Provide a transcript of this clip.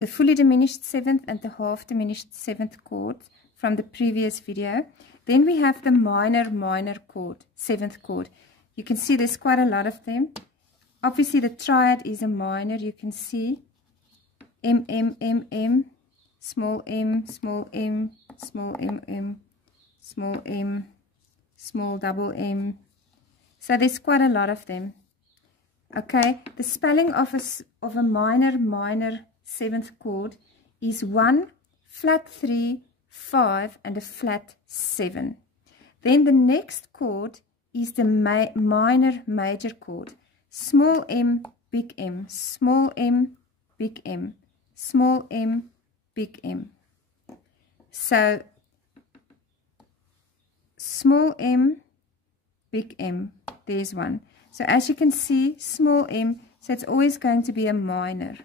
the fully diminished 7th and the half diminished 7th chord from the previous video. Then we have the minor chord, 7th chord. You can see there's quite a lot of them. Obviously the triad is a minor. You can see M, M, M, M, small m, small m, small m, m, small m, small double m. So there's quite a lot of them. Okay, the spelling of a minor 7th chord is 1, flat 3, 5, and a flat 7. Then the next chord is the minor major chord. Small m, big M, small m, big M, small m, big M. So, small m, big M, there's one. So as you can see, small m, so it's always going to be a minor.